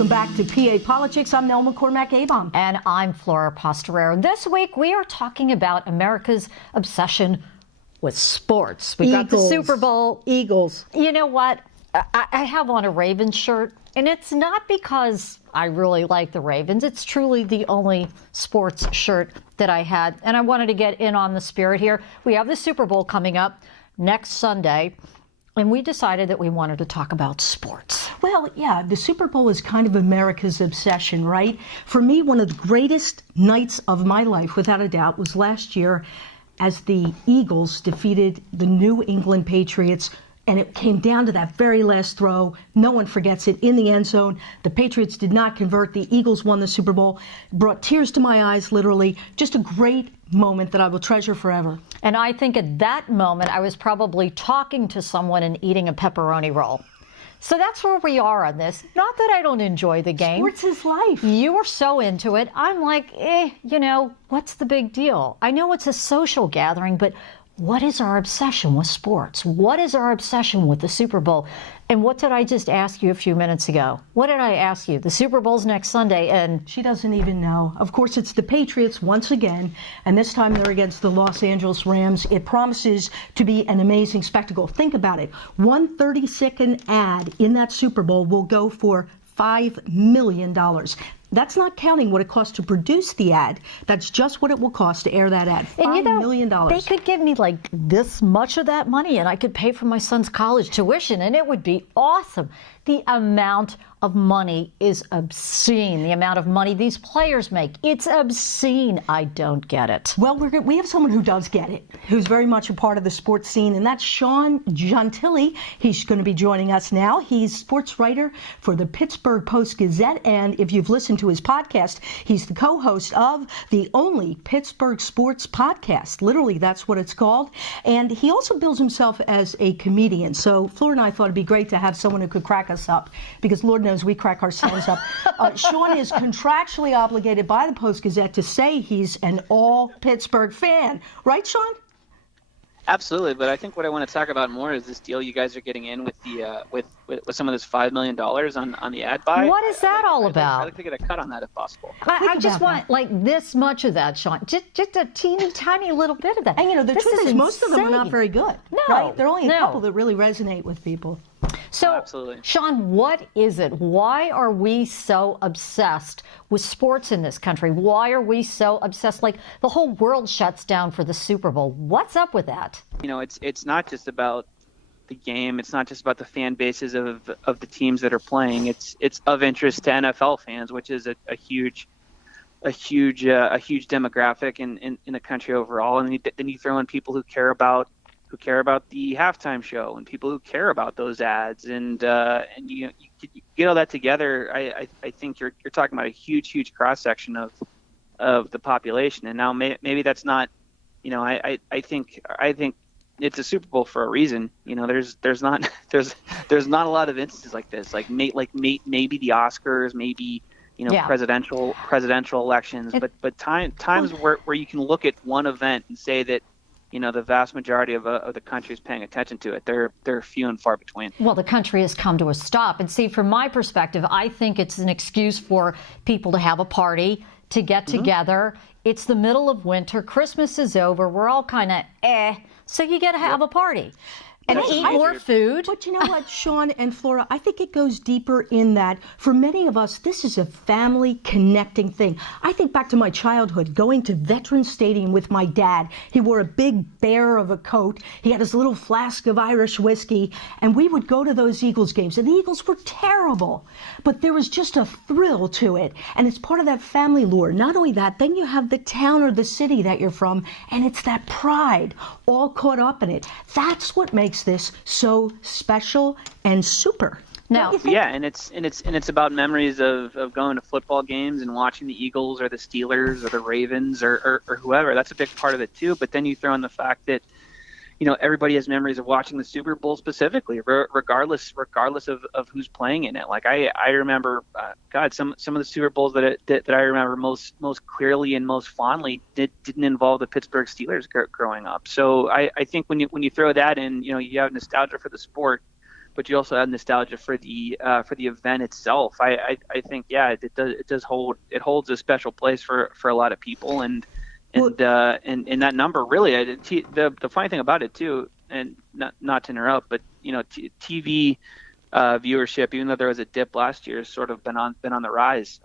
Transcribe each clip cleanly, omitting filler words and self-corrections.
Welcome back to PA PoliChicks. I'm Nell McCormack-Abom. And I'm Flora Posterero. This week we are talking about America's obsession with sports. We've got the Super Bowl. Eagles. You know what? I have on a Ravens shirt, and it's not because I really like the Ravens. It's truly the only sports shirt that I had, and I wanted to get in on the spirit here. We have the Super Bowl coming up next Sunday, and we decided that we wanted to talk about sports. Well, yeah, the Super Bowl is kind of America's obsession, right? For me, one of the greatest nights of my life, without a doubt, was last year as the Eagles defeated the New England Patriots. And it came down to that very last throw. No one forgets it, in the end zone. The Patriots did not convert. The Eagles won the Super Bowl. Brought tears to my eyes, literally. Just a great moment that I will treasure forever. And I think at that moment, I was probably talking to someone and eating a pepperoni roll. So that's where we are on this. Not that I don't enjoy the game. Sports is life. You were so into it. I'm like, what's the big deal? I know it's a social gathering, but what is our obsession with sports? What is our obsession with the Super Bowl? And what did I just ask you a few minutes ago? What did I ask you? The Super Bowl's next Sunday, and she doesn't even know. Of course, it's the Patriots once again, and this time they're against the Los Angeles Rams. It promises to be an amazing spectacle. Think about it. One 30-second ad in that Super Bowl will go for $5 million. That's not counting what it costs to produce the ad. That's just what it will cost to air that ad. $5 million. They could give me like this much of that money and I could pay for my son's college tuition and it would be awesome. The amount of money is obscene. The amount of money these players make, it's obscene. I don't get it. Well, we have someone who does get it, who's very much a part of the sports scene, and that's Sean Gentille. He's going to be joining us now. He's sports writer for the Pittsburgh Post-Gazette, and if you've listened to his podcast, he's the co-host of the only Pittsburgh sports podcast. Literally, that's what it's called. And he also bills himself as a comedian. So Flora and I thought it'd be great to have someone who could crack us up, because Lord knows we crack ourselves up. Sean is contractually obligated by the Post-Gazette to say he's an all-Pittsburgh fan. Right, Sean? Absolutely, but I think what I want to talk about more is this deal you guys are getting in with the with some of this $5 million on the ad buy. What is that all about? I'd like to get a cut on that if possible. I just want like this much of that, Sean. Just a teeny tiny little bit of that. And the truth is most of them are not very good. No, right? There are only a couple that really resonate with people. So, absolutely. Sean, what is it? Why are we so obsessed with sports in this country? Why are we so obsessed? Like the whole world shuts down for the Super Bowl. What's up with that? It's not just about the game. It's not just about the fan bases of the teams that are playing. It's of interest to NFL fans, which is a huge demographic in the country overall. And then you throw in people who care about the halftime show and people who care about those ads, and you get all that together. I think you're talking about a huge cross section of the population. And now maybe that's not, I think it's a Super Bowl for a reason. There's not a lot of instances like this. Like maybe the Oscars, maybe presidential elections, but times where you can look at one event and say that the vast majority of the country is paying attention to it. They're few and far between. Well, the country has come to a stop. And see, from my perspective, I think it's an excuse for people to have a party, to get together. It's the middle of winter. Christmas is over. We're all kind of so you got to have a party. And eat more food. But you know what, Sean and Flora, I think it goes deeper in that for many of us, this is a family connecting thing. I think back to my childhood, going to Veterans Stadium with my dad. He wore a big bear of a coat. He had his little flask of Irish whiskey, and we would go to those Eagles games. And the Eagles were terrible, but there was just a thrill to it. And it's part of that family lore. Not only that, then you have the town or the city that you're from, and it's that pride all caught up in it. That's what makes this so special and super. Now, yeah, and it's about memories of going to football games and watching the Eagles or the Steelers or the Ravens or whoever. That's a big part of it too. But then you throw in the fact that everybody has memories of watching the Super Bowl specifically, regardless of who's playing in it. Like I remember, some of the Super Bowls that I remember most clearly and most fondly didn't involve the Pittsburgh Steelers growing up. So I think when you throw that in, you have nostalgia for the sport, but you also have nostalgia for the event itself. I think it holds a special place for a lot of people, and that number really, the funny thing about it too, and not to interrupt, but TV viewership, even though there was a dip last year, has sort of been on the rise.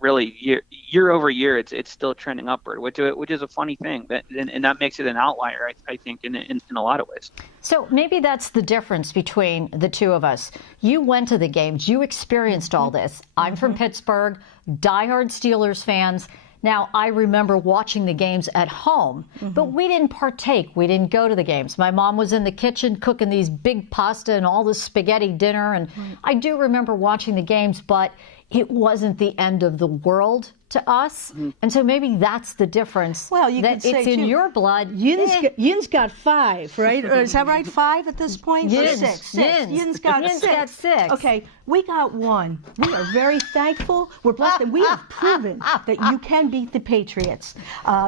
Really year over year, it's still trending upward, which is a funny thing, and that makes it an outlier, I think, in a lot of ways. So maybe that's the difference between the two of us. You went to the games, you experienced all this. I'm from Pittsburgh, diehard Steelers fans. Now, I remember watching the games at home, but we didn't partake. We didn't go to the games. My mom was in the kitchen cooking these big pasta and all this spaghetti dinner, and I do remember watching the games, but it wasn't the end of the world to us. And so maybe that's the difference. Well, you that could say it's in your blood. Yin's got 5, right? Or is that right? 5 at this point? Yin's. 6. Yin's. Yin's got 6. Okay, we got 1. We are very thankful. We're blessed, and we have proven that you can beat the Patriots.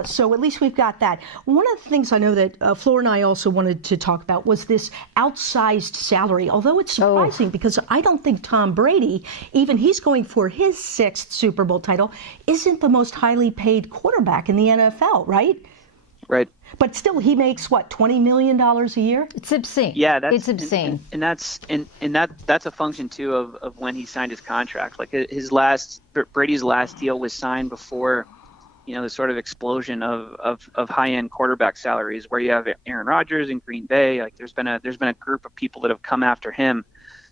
So at least we've got that. One of the things I know that Flora and I also wanted to talk about was this outsized salary, although it's surprising because I don't think Tom Brady, even he's going for his 6th Super Bowl title, isn't the most highly paid quarterback in the NFL, right? Right. But still, he makes what, $20 million a year? It's obscene. Yeah, it's obscene. And that's a function too of when he signed his contract. Like Brady's last deal was signed before, the sort of explosion of high-end quarterback salaries, where you have Aaron Rodgers in Green Bay. Like there's been a group of people that have come after him.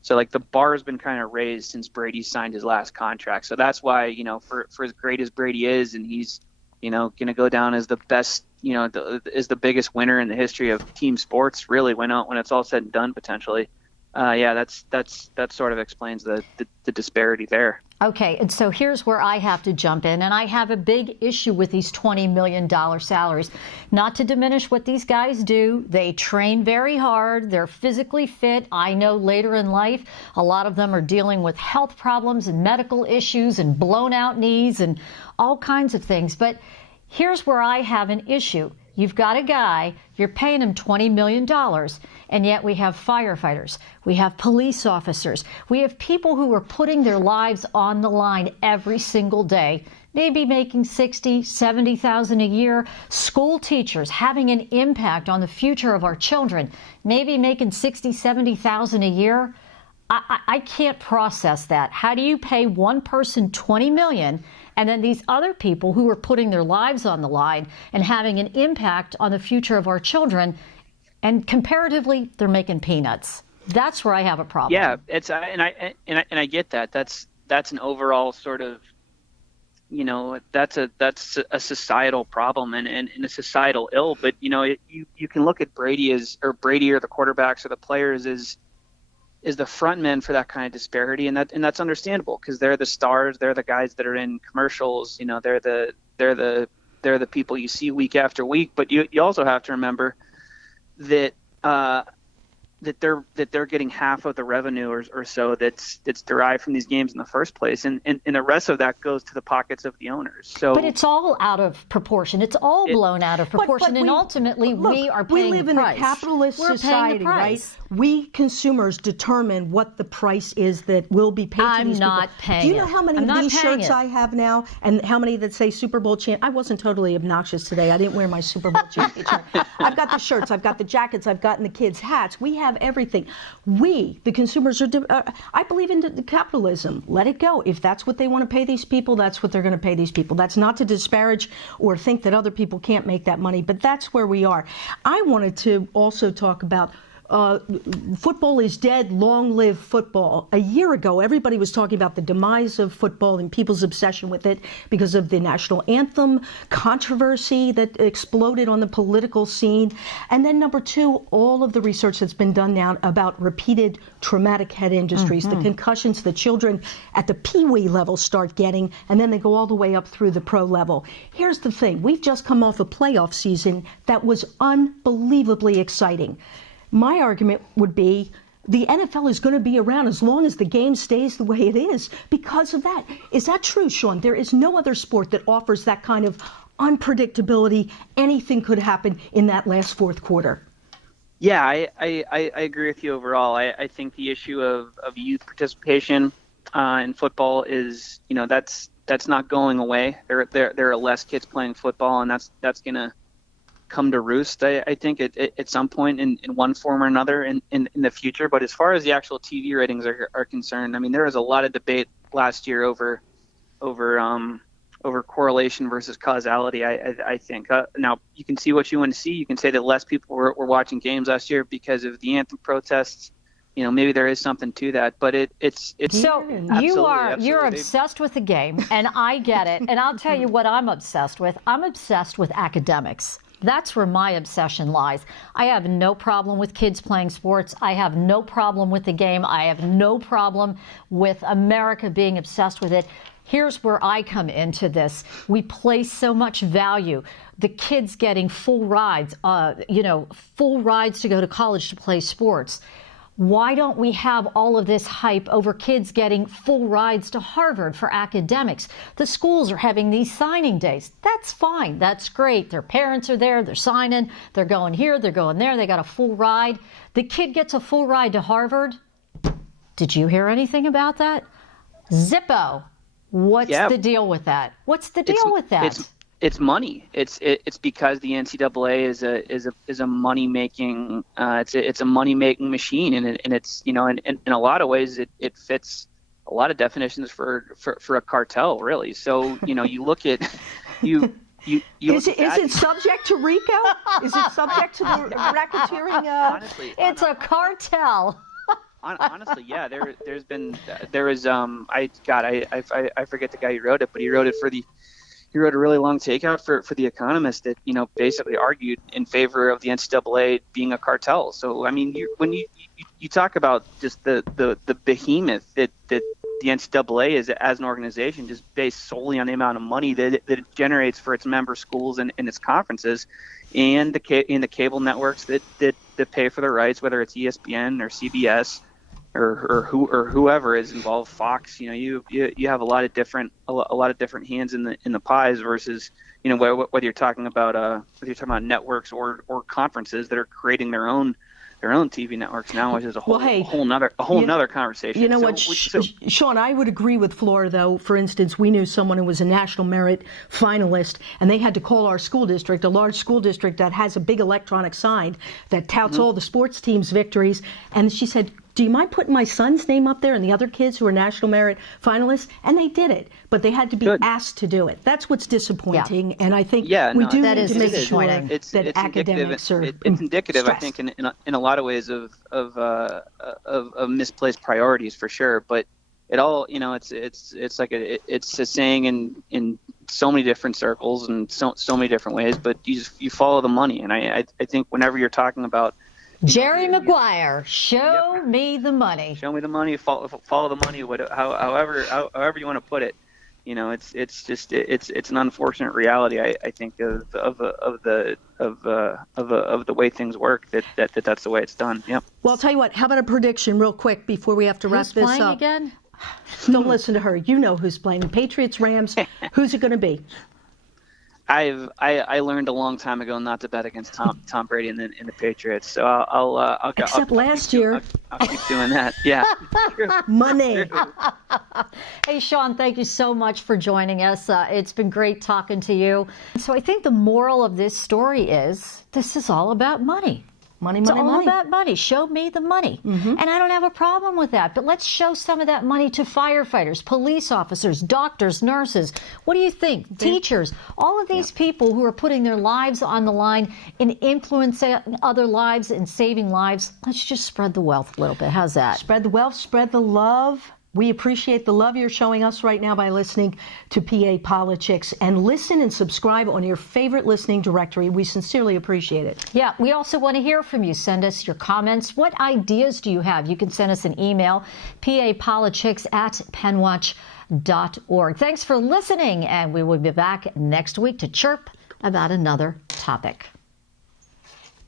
So like the bar has been kind of raised since Brady signed his last contract. So that's why, for as great as Brady is, and he's, going to go down as the best, is the biggest winner in the history of team sports, really, when it's all said and done, potentially. That sort of explains the disparity there. Okay, and so here's where I have to jump in, and I have a big issue with these $20 million salaries. Not to diminish what these guys do. They train very hard. They're physically fit. I know later in life, a lot of them are dealing with health problems and medical issues and blown out knees and all kinds of things. But here's where I have an issue. You've got a guy, you're paying him $20 million, and yet we have firefighters, we have police officers, we have people who are putting their lives on the line every single day, maybe making $60,000, $70,000 a year, school teachers having an impact on the future of our children, maybe making $60,000, $70,000 a year. I can't process that. How do you pay one person $20 million and then these other people who are putting their lives on the line and having an impact on the future of our children, and comparatively, they're making peanuts? That's where I have a problem. Yeah, it's and I get that. That's an overall sort of, that's a societal problem and a societal ill. But you can look at Brady or the quarterbacks or the players is the front men for that kind of disparity, and that's understandable because they're the stars, they're the guys that are in commercials, they're the people you see week after week. But you also have to remember that they're getting half of the revenue or so that's derived from these games in the first place, and the rest of that goes to the pockets of the owners. So, but it's all out of proportion. It's all blown out of proportion, and ultimately we are paying the price. We live in a capitalist society, right? We consumers determine what the price is that will be paid to these people. I'm not paying. Do you know how many of these shirts I have now, and how many that say Super Bowl champ? I wasn't totally obnoxious today. I didn't wear my Super Bowl champion shirt. I've got the shirts, I've got the jackets, I've gotten the kids' hats. We have everything. We, the consumers, I believe in capitalism. Let it go. If that's what they want to pay these people, that's what they're going to pay these people. That's not to disparage or think that other people can't make that money, but that's where we are. I wanted to also talk about football is dead, long live football. A year ago, everybody was talking about the demise of football and people's obsession with it because of the national anthem controversy that exploded on the political scene. And then number 2, all of the research that's been done now about repeated traumatic head injuries, the concussions the children at the pee-wee level start getting, and then they go all the way up through the pro level. Here's the thing. We've just come off a playoff season that was unbelievably exciting. My argument would be the NFL is going to be around as long as the game stays the way it is because of that. Is that true, Sean? There is no other sport that offers that kind of unpredictability. Anything could happen in that last fourth quarter. Yeah, I agree with you overall. I think the issue of youth participation in football is, that's not going away. There are less kids playing football, and that's going to come to roost, I think, at some point in one form or another in the future. But as far as the actual TV ratings are concerned, I mean, there was a lot of debate last year over correlation versus causality, I think. Now, you can see what you want to see. You can say that less people were watching games last year because of the anthem protests. Maybe there is something to that, but it's so you're obsessed with the game, and I get it. And I'll tell you what I'm obsessed with. I'm obsessed with academics. That's where my obsession lies. I have no problem with kids playing sports. I have no problem with the game. I have no problem with America being obsessed with it. Here's where I come into this. We place so much value. The kids getting full rides, full rides to go to college to play sports. Why don't we have all of this hype over kids getting full rides to Harvard for academics? The schools are having these signing days. That's fine. That's great. Their parents are there. They're signing. They're going here. They're going there. They got a full ride. The kid gets a full ride to Harvard. Did you hear anything about that? Zippo. What's the deal with that? What's the deal with that? It's money. It's because the NCAA is a money making it's a money making machine, and it's in a lot of ways it fits a lot of definitions for a cartel, really. So you look at you. Is it subject to RICO? Is it subject to the racketeering? Honestly, it's a cartel. Honestly, yeah. I forget the guy who wrote it, but he wrote a really long takeout for The Economist that basically argued in favor of the NCAA being a cartel. So I mean, when you talk about just the behemoth that the NCAA is as an organization, just based solely on the amount of money that it generates for its member schools and its conferences, and the cable networks that pay for the rights, whether it's ESPN or CBS. Or whoever is involved, Fox. You have a lot of different hands in the pies versus whether you're talking about networks or conferences that are creating their own TV networks now, which is a whole nother conversation. You know what, Sean, I would agree with Flora, though. For instance, we knew someone who was a national merit finalist, and they had to call our school district, a large school district that has a big electronic sign that touts all the sports teams' victories, and she said, do you mind putting my son's name up there and the other kids who are national merit finalists? And they did it, but they had to be asked to do it. That's what's disappointing, and I think we do need to make sure that academics are it's indicative, I think, in a lot of ways of misplaced priorities, for sure. But it all, it's like it's a saying in so many different circles and so many different ways. But you follow the money, and I think whenever you're talking about Jerry Maguire, show me the money. Show me the money. Follow the money. However you want to put it. It's an unfortunate reality. I think of the way things work. That's the way it's done. Yep. Well, I'll tell you what. How about a prediction, real quick, before we have to wrap this up? Who's playing again? Don't listen to her. You know who's playing. The Patriots, Rams. Who's it going to be? I learned a long time ago not to bet against Tom Brady and the Patriots. So I'll last year. I'll keep doing that. Yeah. Money. Hey, Sean, thank you so much for joining us. It's been great talking to you. So I think the moral of this story is this is all about money. It's all about money. Show me the money. And I don't have a problem with that. But let's show some of that money to firefighters, police officers, doctors, nurses. What do you think? Teachers, all of these people who are putting their lives on the line in influencing other lives and saving lives. Let's just spread the wealth a little bit. How's that? Spread the wealth, spread the love. We appreciate the love you're showing us right now by listening to PA PoliChicks. And listen and subscribe on your favorite listening directory. We sincerely appreciate it. Yeah, we also want to hear from you. Send us your comments. What ideas do you have? You can send us an email, papolichicks@penwatch.org. Thanks for listening, and we will be back next week to chirp about another topic.